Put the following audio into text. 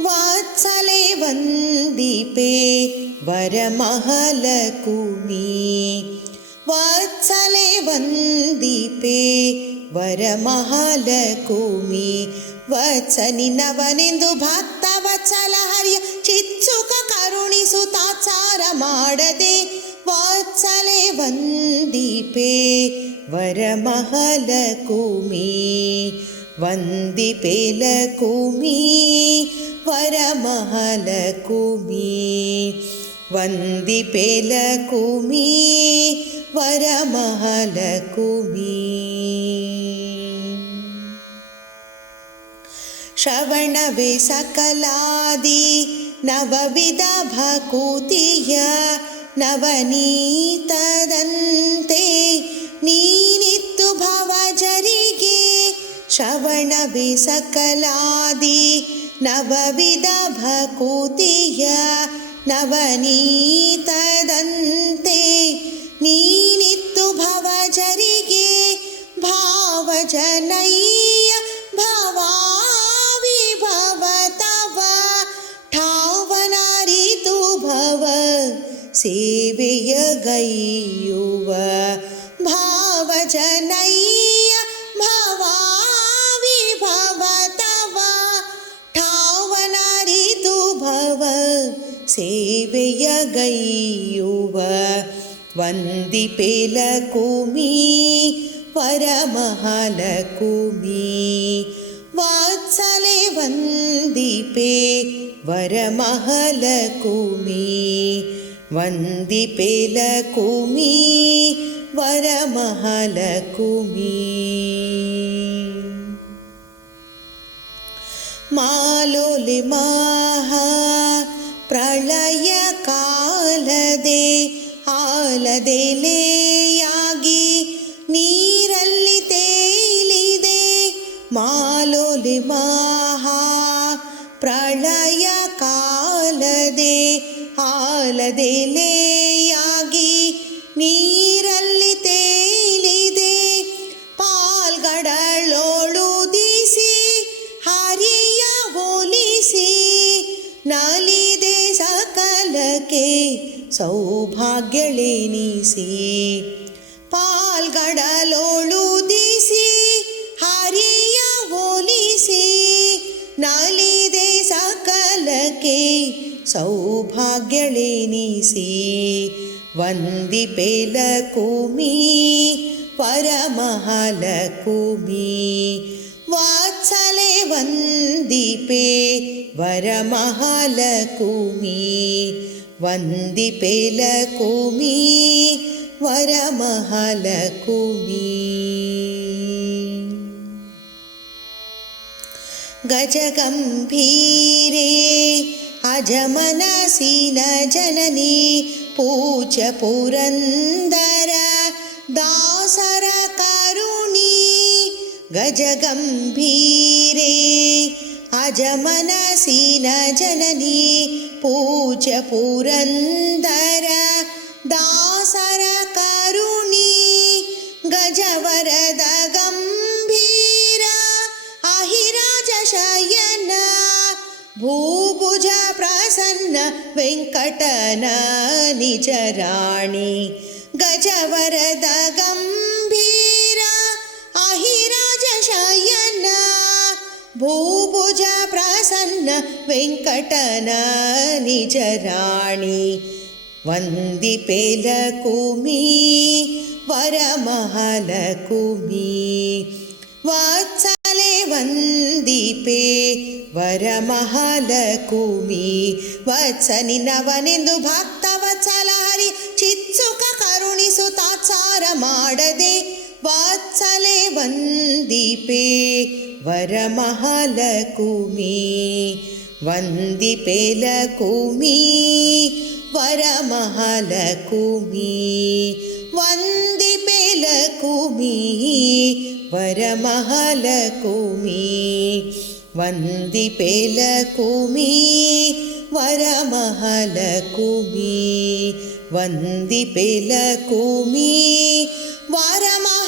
ವಾತ್ಸಲೆ ವಂದಿಪೆ ವರಮಹಾಲಕುಮಿ. ವಾತ್ಸಲೆ ವಂದಿಪೆ ವರಮಹಾಲಕುಮಿ. ವತ್ಸ ನಿನ್ನವನೆಂದು ಭಕ್ತ ವತ್ಸಲ ಹರಿಯ ಚಿತ್ಸುಖ ಕರುಣಿಸು ತಾತ್ಸಾರ ಮಾಡದೆ. ವಾತ್ಸಲೆ ವಂದಿಪೆ ವರಮಹಾಲಕುಮಿ. ವಂದಿಪೆ ಲಕುಮಿ ವರಮಹಾಲಕುಮಿ. ವಂದಿಪೆ ಲಕುಮಿ ವರಮಹಾಲಕುಮಿ. ಶ್ರವಣವೇ ಸಕಲಾದಿ ನವವಿಧ ಭಕುತಿಯ ನವನೀತದಂತೆ ನೀನಿತ್ತು ಭವಜರಿಗೆ. ಶ್ರವಣವೇ ಸಕಲಾದಿ ನವವಿಧ ಭಕುತಿಯ ನವನೀತದಂತೆ ನೀನಿತ್ತು ಭವಜರಿಗೆ. ಭಾವಜನಯ್ಯ ಭವಾವಿಭವ ತವ ಠಾವನಾರಿತು ಭವ ಸೇವೆಯ ಗೈಯುವ. ಭಾವಜನಯ್ಯ ಭವಾವಿಭವ ತವ ಠಾವನಾರಿತು ಭವ ಸೇವೆಯ ಗೈಯುವ. ವಂದಿಪೆ ಲಕುಮಿ ವರಮಹಾಲಕುಮಿ. ವಾತ್ಸಲೆ ವಂದಿಪೆ ವರಮಹಾಲಕುಮಿ. ವಂದಿಪೆ ಲಕುಮಿ ವರಮಹಾಲಕುಮಿ. ಮಾಲೋಲೆ ಮಹಾ ಪ್ರಳಯ ಕಾಲದೆ ಆಲದೆಲೆಯಾಗಿ ನೀರಲ್ಲಿ ತೇಲಿದೆ. ಮಾಲೋಲೆ ಮಹಾ ಪ್ರಳಯ ಕಾಲದೆ ಆಲದೆಲೆಯಾಗಿ ನೀರಲ್ಲಿ ತೇಲಿದೆ. ಪಾಲ್ಗಡಲೊಳುದಿಸಿ ಹರಿಯ ಒಲಿಸಿ ನಲಿದೆ ಸಕಲಕ್ಕೆ ಸೌಭಾಗ್ಯಳೆನಿಸಿ. ಪಾಲ್ಗಡಲೊಳುದಿಸಿ ಹರಿಯ ಒಲಿಸಿ ನಲಿದೆ ಸಕಲಕ್ಕೆ ಸೌಭಾಗ್ಯಳೆನಿಸಿ. ವಂದಿಪೆ ಲಕುಮಿ ವರಮಹಾಲಕುಮಿ. ವಾತ್ಸಲೆ ವಂದಿಪೆ ವರಮಹಾಲಕುಮಿ. ವಂದಿಪೆ ಲಕುಮಿ ವರಮಹಾಲಕುಮಿ. ಗಜಗಂಭೀರೆ ಅಜಮನಸಿನ ಜನನಿ ಪೂಜ್ಯ ಪುರಂದರ ದಾಸರ ಕರುಣಿ. ಗಜಗಂಭೀರೆ ಅಜಮನಸಿನ ಜನನಿ ಪೂಜ್ಯ ಪುರಂದರ ದಾಸರ ಕರುಣಿ. ಗಜವರದ ಗಂಭೀರ ಅಹಿರಾಜ ಶಯನ ಭೂಭುಜ ಪ್ರಸನ್ನ ವೆಂಕಟನ ನಿಜ ರಾಣಿ. ಗಜವರದ ಗಂಭೀರ ಅಹಿರಾಜ ಶಯನ ಭೂಭುಜ ಪ್ರಸನ್ನ ವೆಂಕಟನ ನಿಜ ರಾಣಿ. ವಂದಿಪೆ ಲಕುಮಿ ವರಮಹಾಲಕುಮಿ. ವಾತ್ಸಲೆ ವಂದಿಪೆ ವರಮಹಾಲಕುಮಿ. ವತ್ಸ ನಿನ್ನವನೆಂದು ಭಕ್ತ ವತ್ಸಲ ಹರಿ ಚಿತ್ಸುಖ ಕರುಣಿಸು ತಾತ್ಸಾರ ಮಾಡದೆ. ವಾತ್ಸಲೆ ವಂದಿಪೆ ವರಮಹಾಲಕುಮಿ. ವಂದಿಪೆ ಲಕುಮಿ ವರಮಹಾಲಕುಮಿ. ವಂದಿಪೆ ಲಕುಮಿ ವರಮಹಾಲಕುಮಿ. ವಂದಿಪೆ ಲಕುಮಿ ವರಮಹಾಲಕುಮಿ. ವಂದಿಪೆ ಲಕುಮಿ ವರಮಹಾಲಕುಮಿ.